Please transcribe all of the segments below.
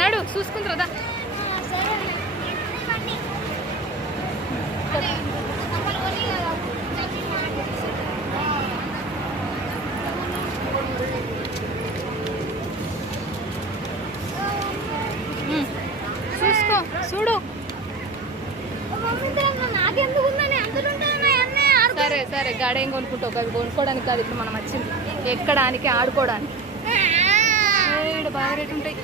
నడు చూసుకుంటారా చూసుకో చూడు. సరే సరే గాడేం కొనుక్కుంటావు, అవి కొనుక్కోవడానికి కాదు ఇప్పుడు మనం వచ్చింది, ఎక్కడానికి ఆడుకోవడానికి. బాగా రేటు ఉంటాయి.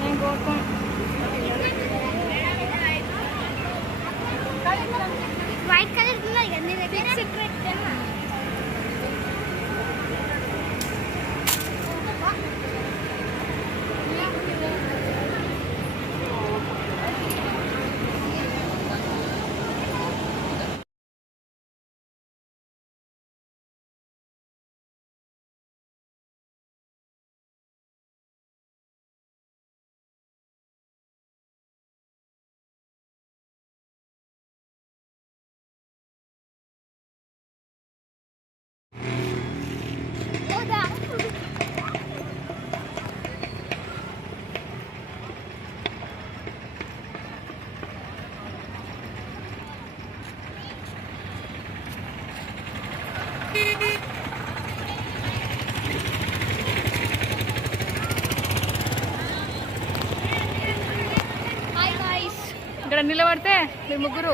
నేను కోరుకో వైట్ కలర్ ఉన్నాయి కదా నీ దగ్గర ఇక్కడ నిలబడితే మీరు ముగ్గురు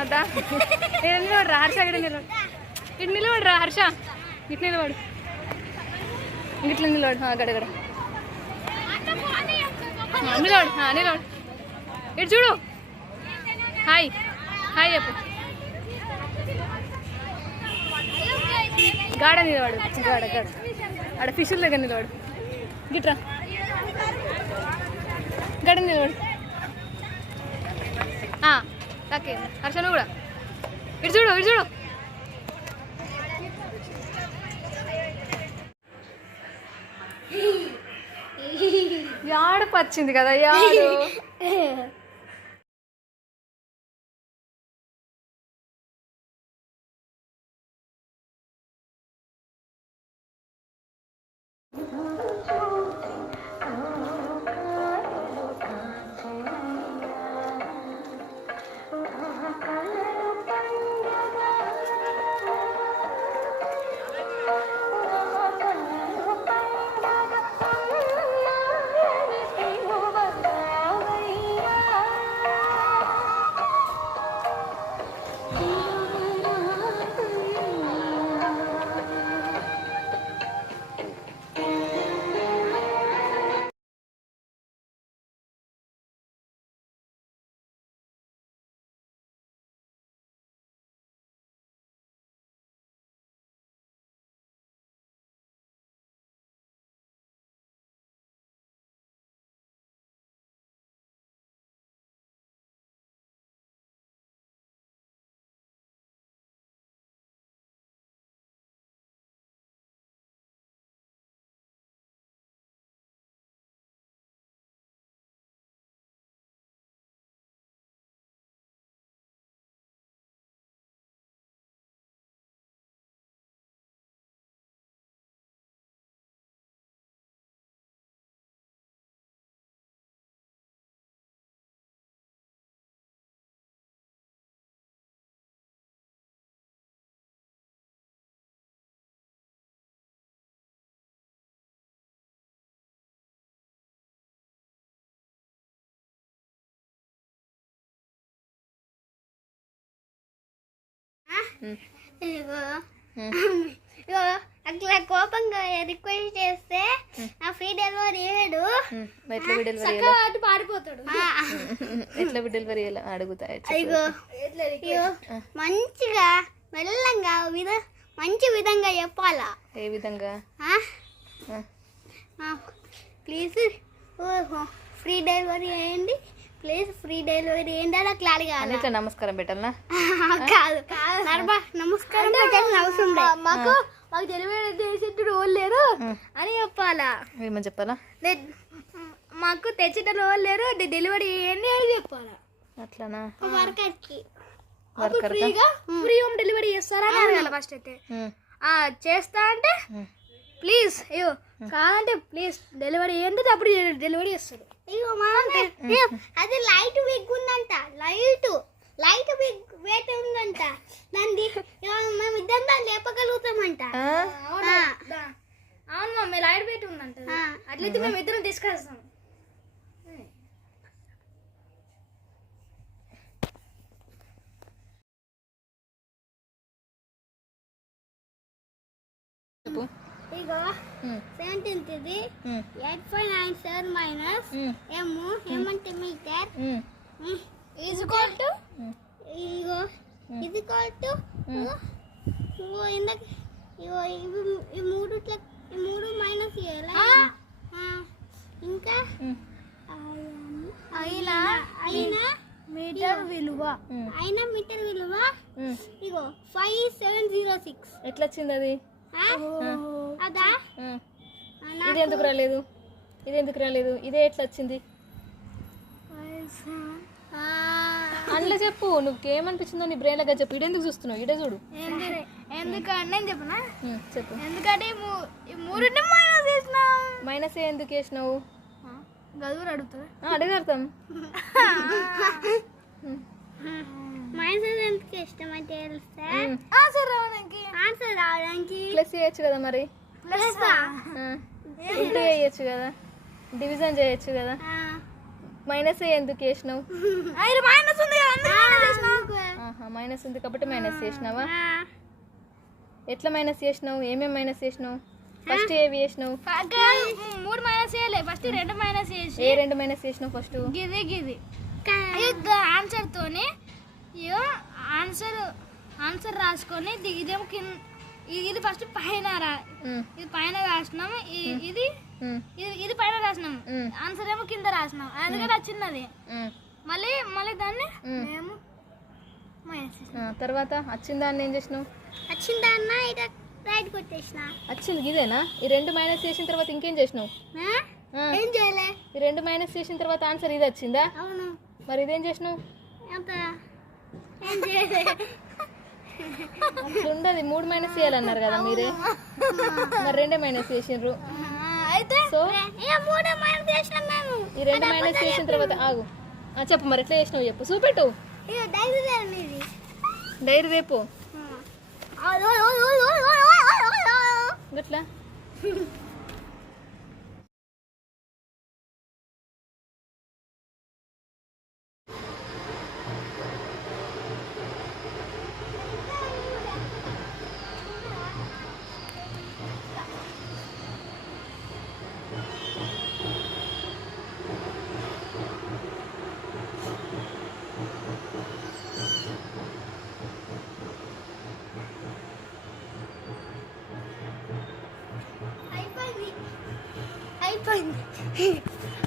అదా నిలబడరా హర్ష, ఇక్కడ నిలబడు, ఇటు నిలబడరా హర్ష, ఇటు నిలబడు, ఇట్లా నిలబడు, గడగడ నిలబడు, నిలబడు, ఇటు చూడు, హాయ్ హాయ్ చెప్పు, గాడ నిలబడు, గాడ గాడ ఆడ ఫిషుల దగ్గర నిలబడు, గిట్రా గడ నిలబడు. ఓకే హర్ష నువ్వు కూడా ఇటు చూడు, ఇటు చూడు. యాడపు వచ్చింది కదా యాడు. అట్లా కోపంగా రిక్వెస్ట్ చేస్తే నా ఫ్రీ డెలివరీ ఏడు ఎట్లా డెలివరీ పాడిపోతాడు. ఎట్లా డెలివరీ అడుగుతాయి మంచిగా మెల్లంగా మంచి విధంగా చెప్పాలా. ఏ విధంగా? ప్లీజ్ ఫ్రీ డెలివరీ వేయండి, ప్లీజ్ ఫ్రీ డెలివరీ ఏంటో క్లారి అని ఇట్లా నమస్కారం పెట్టాలనా? కాదు నర్బా నమస్కారం పెట్టాల్సిన అవసరం లేదు. మాకు డెలివరీ చేసేటప్పుడు వాళ్ళు లేరు అని చెప్పాలా? ఏమని చెప్పాలా? మాకు తెచ్చేటప్పుడు వాళ్ళు లేరు, డెలివరీ చేయండి అని చెప్పాలా? అట్లానా? వర్కర్కి వర్కర్ ఫ్రీ హోమ్ డెలివరీ చేస్తారా అని అడగాలి ఫస్ట్ అయితే. చేస్తా అంటే ప్లీజ్ అయ్యో కాదంటే ప్లీజ్ డెలివరీ ఏంటి అప్పుడు డెలివరీ చేస్తారు. అయ్యో అది లైట్ బిగ్ ఉందంట, లైట్ బిగ్ వెయిట్ ఉందంట, దాన్ని మేము ఇద్దరం దాన్ని లేపగలుగుతామంట. అవును మమ్మీ లైట్ వెయిట్ ఉందంట, అట్లయితే మేము ఇద్దరం తీసుకొస్తాం. చెప్పు. ఇగో 17th ఇది 8.97 మైనస్ ఏమంటే మీటర్ ఈజ్ ఈక్వల్ టు ఇగో ఇది ఈక్వల్ టు ఇగో ఇందాక ఇగో ఈ మూడు మైనస్ చేయాలి. ఇంకా అయినా మీటర్ విలువ ఇగో 5706. ఎట్లా వచ్చింది అది? అదా ఇది ఎందుకు రాలేదు? ఇదే ఎట్లా వచ్చింది? అందులో చెప్పు, నువ్వేమనిపించిందో నీ బ్రెయిన్ లాగా చెప్పు. ఇడెందుకు చూస్తున్నావు? ఇడే చూడు. ఎందుకంటే నేను చెప్పనా? చెప్పు. ఎందుకంటే ఈ మూడింటిని మైనస్ చేసినాం. మైనస్ ఎందుకు వేసినావు? గదువురు అడుగుతారు, అడగడతాం. మైనస్ ఎందుకు ఇష్టం అంటే తెలిస్తే ఆన్సర్ రావడానికి ప్లస్ చేయొచ్చు కదా, మరి ఇంటూ చేయొచ్చు కదా, డివిజన్ చేయొచ్చు కదా. మైనస్ ఎందుకు వేసినావు? మైనస్ ఉంది కాబట్టి మైనస్ చేసినావా? ఎట్లా మైనస్ చేసినావు? ఏమేమి మైనస్ చేసినావు? ఫస్ట్ ఏవి చేసినావు? 3 మైనస్ చేయలే, ఫస్ట్ 2 మైనస్ చేసి. ఏ 2 మైనస్ చేసినావు? ఫస్ట్ గిది ఆన్సర్ తోని ఆన్సర్ రాసుకొని ఇదేమో కింద, ఇది ఫస్ట్ పైన ఇది పైన రాసినాము, ఇది పైన రాసినాము, ఆన్సర్ ఏమో కింద రాసినాం, అందుకని వచ్చింది. మళ్ళీ దాన్ని మేము తర్వాత వచ్చిన దాన్ని ఏం చేసినావు? వచ్చిందన్న రైట్ కొట్టేసిన. వచ్చింది ఇదేనా? ఈ 2 మైనస్ చేసిన తర్వాత ఇంకేం చేసినావు? ఏం చేయలే. ఈ 2 మైనస్ చేసిన తర్వాత ఆన్సర్ ఇది వచ్చిందా? అవును. మరి ఇదేం చేసినావు? ఏం చేయలే. ఉండదు, 3 మైనస్ చేయాలన్నారు కదా మీరే, మరి 2 మైనస్ చేసిండ్రు. అయితే సో ఈ 3 మైనస్ చేసినాం మేము. ఈ 2 మైనస్ చేసిన తర్వాత ఆగు, చెప్పు మరి ఎట్లా చేసినావు చెప్పు, చూపెట్టు. డైరీ రేపు గట్లా.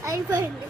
అయిపోయింది.